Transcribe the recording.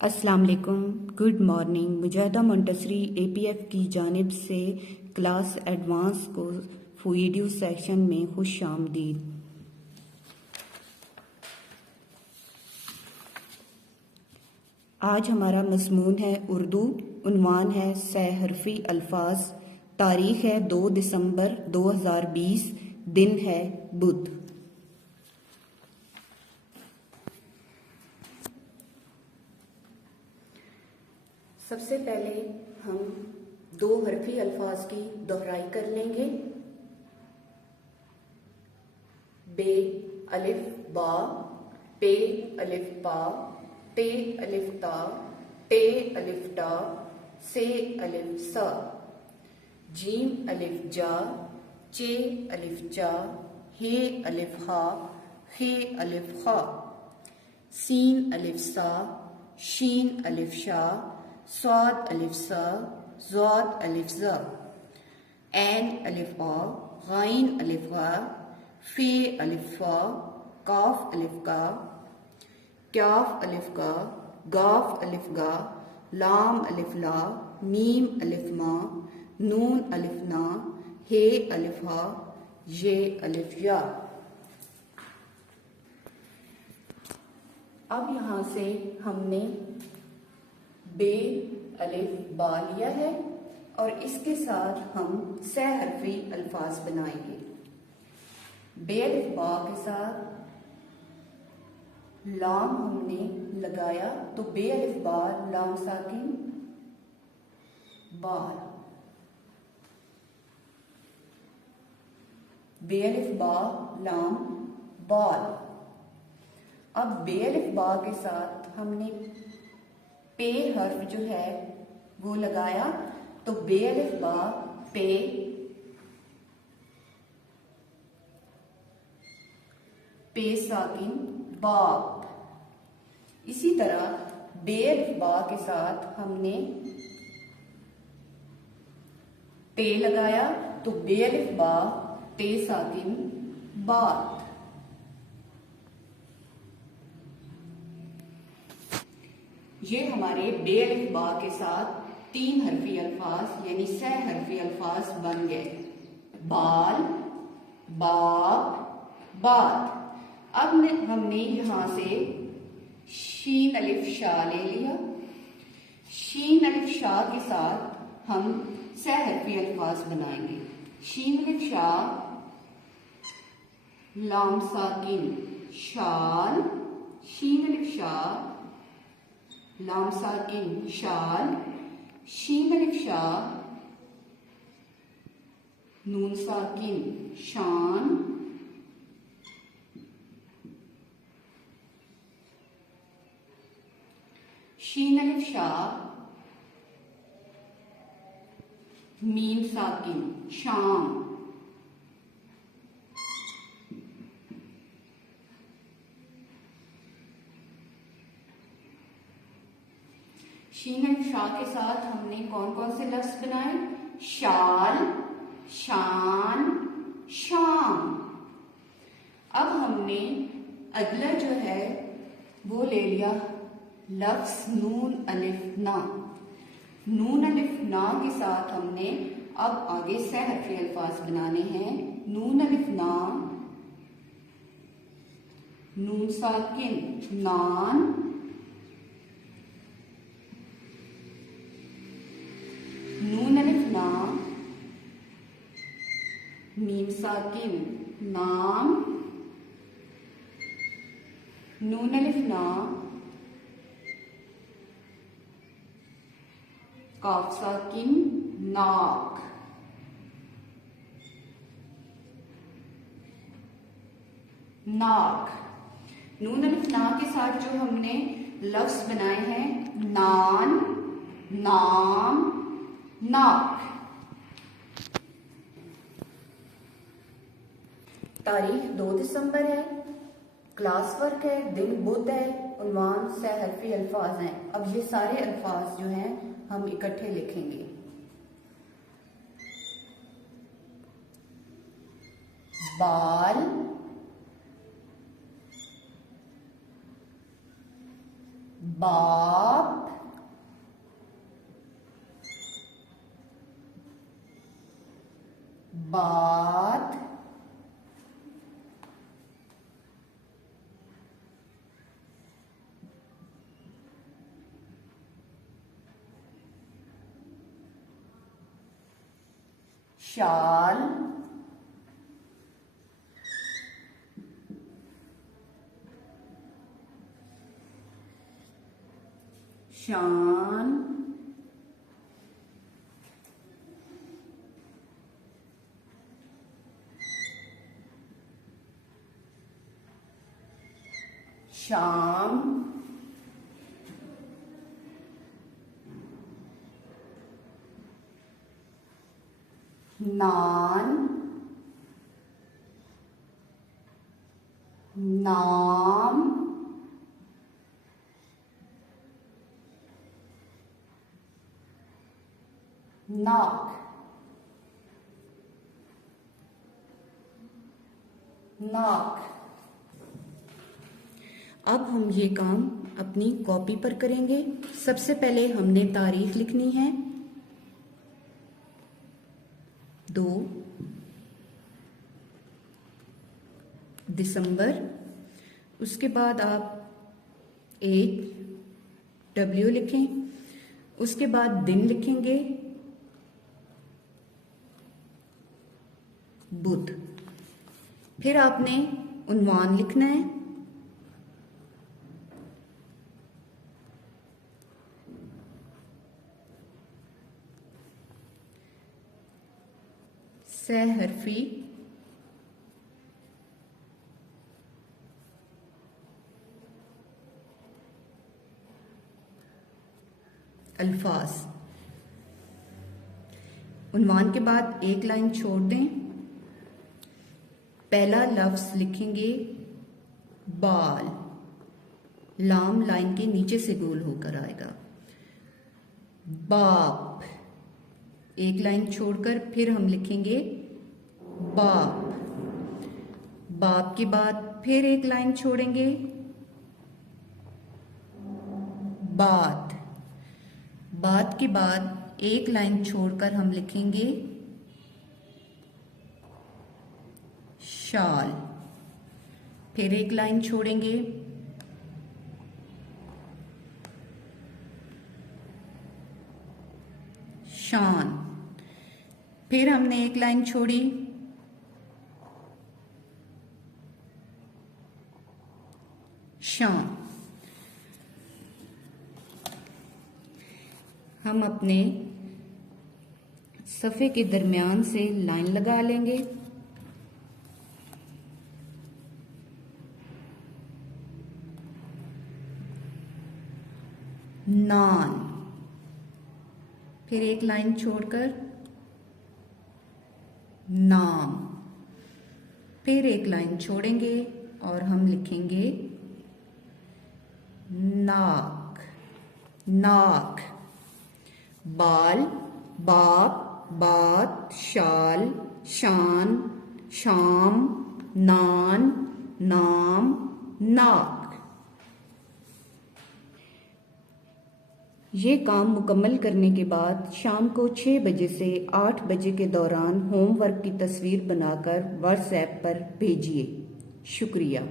अस्सलाम वालेकुम, good morning. मुजाहिदा Montessori APF की जानिब से क्लास एडवांस को वीडियो सेक्शन में खुश आमदीद। आज हमारा मज़मून है उर्दू। उन्वान है सहहरफी अल्फाज। तारीख़ है 2 दिसंबर 2020। दिन है बुध। सबसे पहले हम दो हरफी अल्फाज की दोहराई कर लेंगे। बे अलिफ बा, पे अलिफ बा, ते अलिफ ता, टे अलिफ टा, से अलिफ सा, जीम अलिफ जा, चे अलिफ चा, हे अलिफ हा, हे अलिफ खा, सीन अलिफ सा, शीन अलिफ शा, स्वाद अलिफ सा, ज़ाद अलिफ ज़ा, ऐन अलिफ आ, गाइन अलिफ गा, फे अलिफ फा, काफ अलिफ का, क्याफ अलिफ का, गाफ अलिफ गा, लाम अलिफ ला, मीम अलिफ मा, नून अलिफ ना, हे अलिफ हा, ये अलिफ या। अब यहाँ से हमने बे अलिफ बा लिया है और इसके साथ हम सहहरफी अल्फाज बनाएंगे। बे अलिफ बा के साथ लाम हमने लगाया तो बे अलिफ बा लाम साकिन बार। बे अलिफ बा लाम बाल। अब बे अलिफ बा के साथ हमने पे हर्फ जो है वो लगाया तो बे अलिफ बा पे, पे साकिन बा। इसी तरह बे अलिफ बा के साथ हमने ते लगाया तो बे अलिफ बा ते साकिन बात। ये हमारे बे अलिफ बा के साथ तीन हरफी अल्फाज यानी सहहरफी अल्फाज बन गए। बाल, बाप, बात। अब हमने यहां से शीन अलिफ शाह ले लिया। शीन अलिफ शाह के साथ हम सहहरफी अल्फाज बनाएंगे। शीन अलिफ शाह, लाम साकिन शाल, शीन अलिफ शाह, लाम साकिन शाल, शीन अलिफ शाह, नून साकिन शान, शीन अलिफ शाह, मीम साकिन शाम, शीन अलिफ शाह के साथ हमने कौन कौन से लफ्ज बनाए? शाल, शान, शाम। अब हमने अगला जो है वो ले लिया लफ्ज नून अलिफ ना। नून अलिफ ना के साथ हमने अब आगे सहहरफी अल्फाज बनाने हैं। नून अलिफ ना, नून साकिन नान, नून अलिफ ना, मीम साकिन नाम, नून अलिफ ना, काफ साकिन नाक, नाक। नून अलिफ ना के साथ जो हमने लफ्ज बनाए हैं नान, नाम, नाक। तारीख 2 दिसंबर है, क्लास वर्क है, दिन बुध है, उन्वान सहहरफी अल्फाज हैं। अब ये सारे अल्फाज जो हैं हम इकट्ठे लिखेंगे। बाल, बाप, बात, शाल, शान, शाम, नान, नाम, नाक, नाक। अब हम ये काम अपनी कॉपी पर करेंगे। सबसे पहले हमने तारीख लिखनी है 2 दिसंबर। उसके बाद आप 1 W लिखें। उसके बाद दिन लिखेंगे बुध। फिर आपने उन्वान लिखना है। सहरफी अल्फाज। उन्वान के बाद एक लाइन छोड़ दें। पहला लफ्ज लिखेंगे बाल। लाम लाइन के नीचे से गोल होकर आएगा। बाप, एक लाइन छोड़कर फिर हम लिखेंगे बाप। बाप के बाद फिर एक लाइन छोड़ेंगे बात। बात के बाद एक लाइन छोड़कर हम लिखेंगे शाल। फिर एक लाइन छोड़ेंगे शान। फिर हमने एक लाइन छोड़ी शान। हम अपने सफ़े के दरमियान से लाइन लगा लेंगे। नान। फिर एक लाइन छोड़कर नाम। फिर एक लाइन छोड़ेंगे और हम लिखेंगे नाक। नाक। बाल, बाप, बात, शाल, शान, शाम, नान, नाम, नाक। ये काम मुकम्मल करने के बाद शाम को 6 बजे से 8 बजे के दौरान होमवर्क की तस्वीर बनाकर व्हाट्सएप पर भेजिए। शुक्रिया।